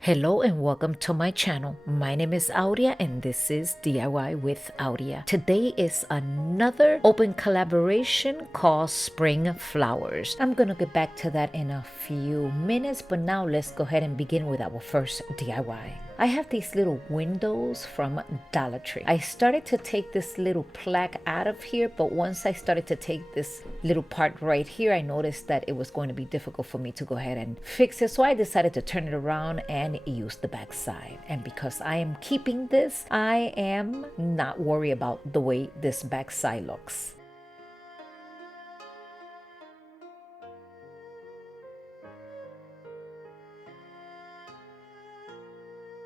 Hello and welcome to my channel. My name is Aurea and this is DIY with Aurea. Today is another open collaboration called Spring Flowers. I'm gonna get back to that in a few minutes, but now let's go ahead and begin with our first DIY. I have these little windows from Dollar Tree. I started to take this little plaque out of here, but once I started to take this little part right here, I noticed that it was going to be difficult for me to go ahead and fix it. So I decided to turn it around and use the back side. And because I am keeping this, I am not worried about the way this back side looks.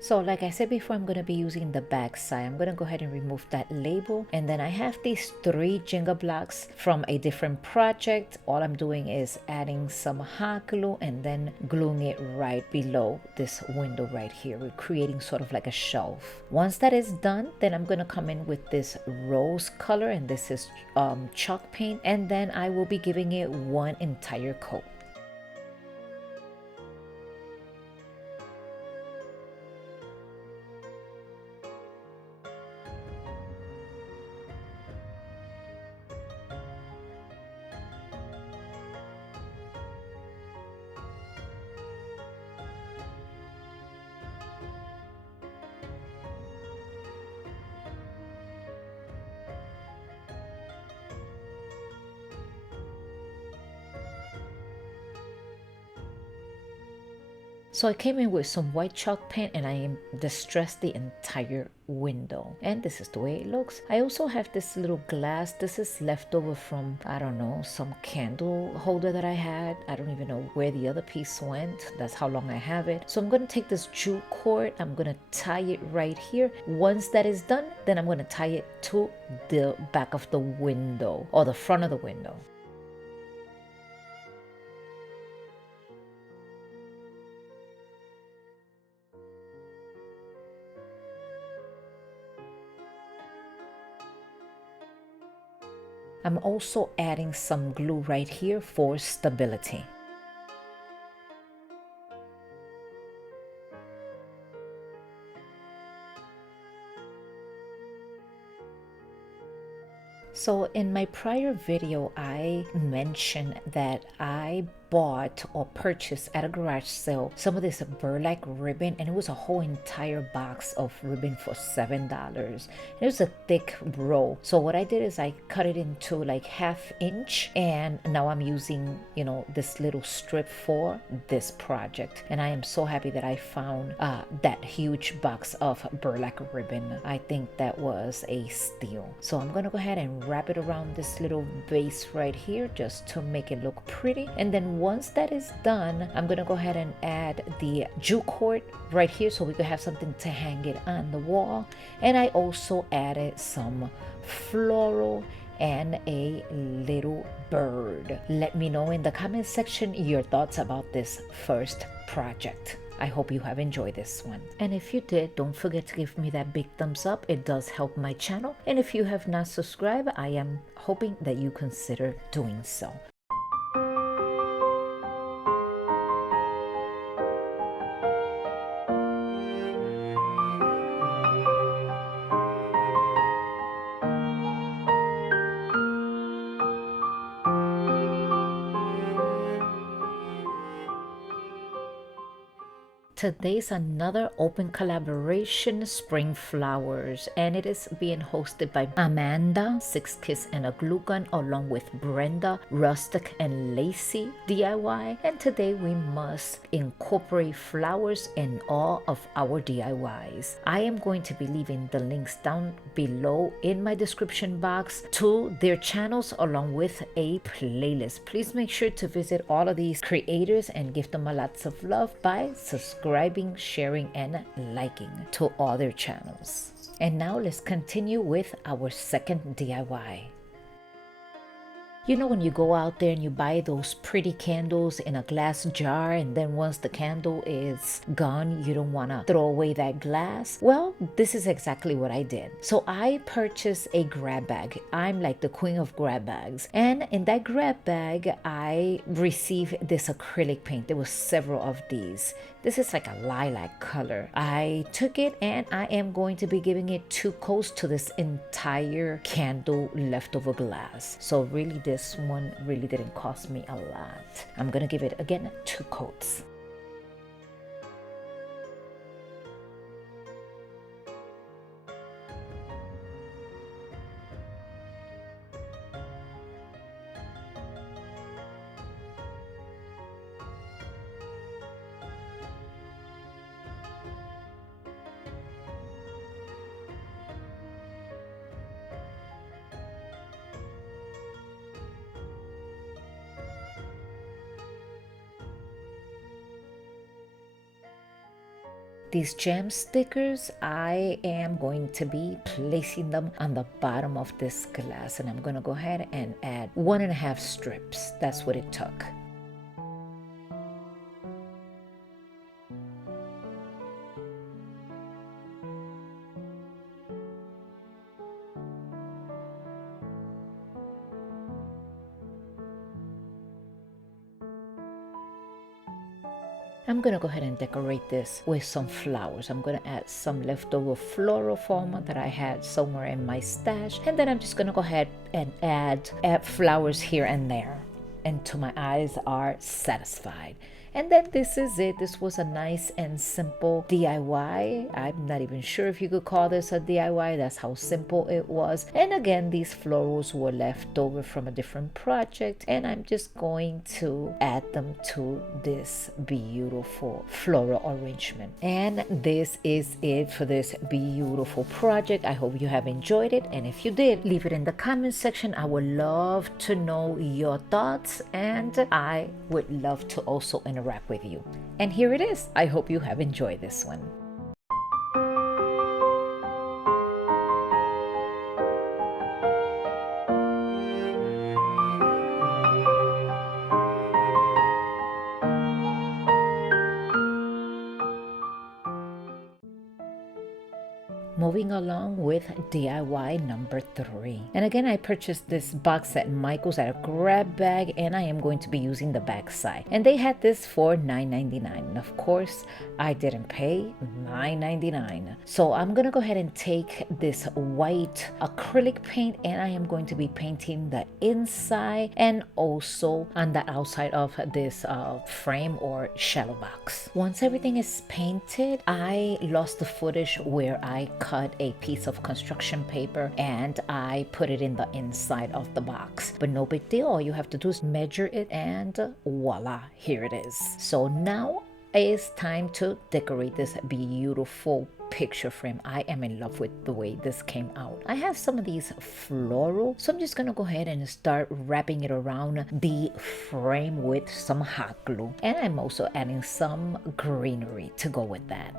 So like I said before, I'm going to be using the back side. I'm going to go ahead and remove that label. And then I have these 3 Jenga blocks from a different project. All I'm doing is adding some hot glue and then gluing it right below this window right here. We're creating sort of like a shelf. Once that is done, then I'm going to come in with this rose color, and this is chalk paint. And then I will be giving it one entire coat. So I came in with some white chalk paint and I distressed the entire window, and this is the way it looks. I also have this little glass. This is leftover from, I don't know, some candle holder that I had. I don't even know where the other piece went. That's how long I have it. So I'm going to take this jute cord. I'm going to tie it right here. Once that is done, then I'm going to tie it to the back of the window or the front of the window. I'm also adding some glue right here for stability. So in my prior video, I mentioned that I bought or purchased at a garage sale some of this burlap ribbon, and it was a whole entire box of ribbon for $7. It was a thick roll. So what I did is I cut it into like 1/2 inch, and now I'm using, this little strip for this project. And I am so happy that I found that huge box of burlap ribbon. I think that was a steal. So I'm gonna go ahead and wrap it around this little base right here just to make it look pretty. And then once that is done, I'm gonna go ahead and add the jute cord right here so we could have something to hang it on the wall. And I also added some floral and a little bird. Let me know in the comment section your thoughts about this first project. I hope you have enjoyed this one. And if you did, don't forget to give me that big thumbs up. It does help my channel. And if you have not subscribed, I am hoping that you consider doing so. Today's another open collaboration, Spring Flowers, and it is being hosted by Amanda, 6 Kiss and a Glue Gun, along with Brenda, Rustic and Lacey DIY. And today we must incorporate flowers in all of our DIYs. I am going to be leaving the links down below in my description box to their channels along with a playlist. Please make sure to visit all of these creators and give them a lots of love by subscribing, sharing, and liking to all their channels. And now let's continue with our second DIY. You know when you go out there and you buy those pretty candles in a glass jar, and then once the candle is gone, you don't want to throw away that glass? Well, this is exactly what I did. So I purchased a grab bag. I'm like the queen of grab bags. And in that grab bag, I received this acrylic paint. There were several of these. This is like a lilac color. I took it and I am going to be giving it 2 coats to this entire candle leftover glass. So really this one really didn't cost me a lot. I'm gonna give it again 2 coats. These gem stickers, I am going to be placing them on the bottom of this glass, and I'm gonna go ahead and add 1.5 strips. That's what it took. I'm gonna go ahead and decorate this with some flowers. I'm gonna add some leftover floral foam that I had somewhere in my stash, and then I'm just gonna go ahead and add flowers here and there until my eyes are satisfied. And then this is it. This was a nice and simple DIY. I'm not even sure if you could call this a DIY. That's how simple it was. And again, these florals were left over from a different project, and I'm just going to add them to this beautiful floral arrangement. And this is it for this beautiful project. I hope you have enjoyed it, and if you did, leave it in the comment section. I would love to know your thoughts, and I would love to also interact with you. And here it is. I hope you have enjoyed this one. Moving along with DIY number 3. And again, I purchased this box at Michael's at a grab bag, and I am going to be using the back side. And they had this for $9.99. And of course, I didn't pay $9.99. So I'm gonna go ahead and take this white acrylic paint, and I am going to be painting the inside and also on the outside of this frame or shallow box. Once everything is painted, I lost the footage where I cut a piece of construction paper and I put it in the inside of the box. But no big deal. All you have to do is measure it, and voila, here it is. So now it's time to decorate this beautiful picture frame. I am in love with the way this came out. I have some of these floral, so I'm just gonna go ahead and start wrapping it around the frame with some hot glue, and I'm also adding some greenery to go with that.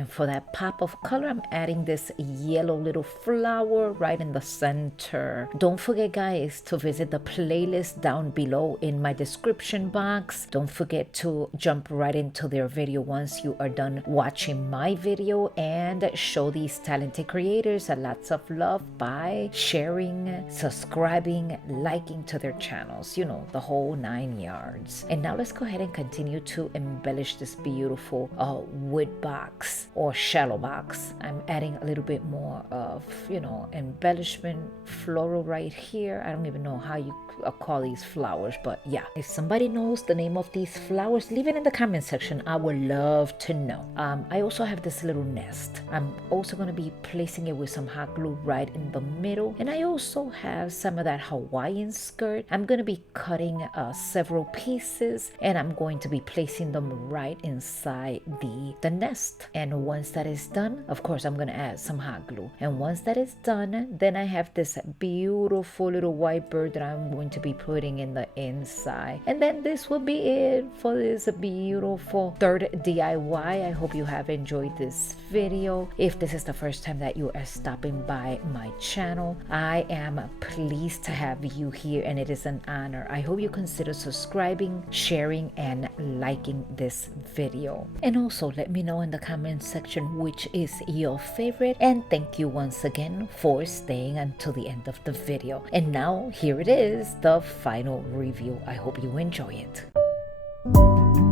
And for that pop of color, I'm adding this yellow little flower right in the center. Don't forget, guys, to visit the playlist down below in my description box. Don't forget to jump right into their video once you are done watching my video, and show these talented creators a lots of love by sharing, subscribing, liking to their channels, you know, the whole 9 yards. And now let's go ahead and continue to embellish this beautiful wood box or shallow box. I'm adding a little bit more of, you know, embellishment floral right here. I don't even know how you call these flowers, but yeah, if somebody knows the name of these flowers, leave it in the comment section. I would love to know. I also have this little nest. I'm also going to be placing it with some hot glue right in the middle, and I also have some of that Hawaiian skirt. I'm going to be cutting several pieces, and I'm going to be placing them right inside the nest. And once that is done, of course, I'm going to add some hot glue. And once that is done, then I have this beautiful little white bird that I'm going to be putting in the inside. And then this will be it for this beautiful third DIY. I hope you have enjoyed this video. If this is the first time that you are stopping by my channel, I am pleased to have you here, and it is an honor. I hope you consider subscribing, sharing, and liking this video. And also let me know in the comment section which is your favorite, and thank you once again for staying until the end of the video. And now here it is, the final review. I hope you enjoy it.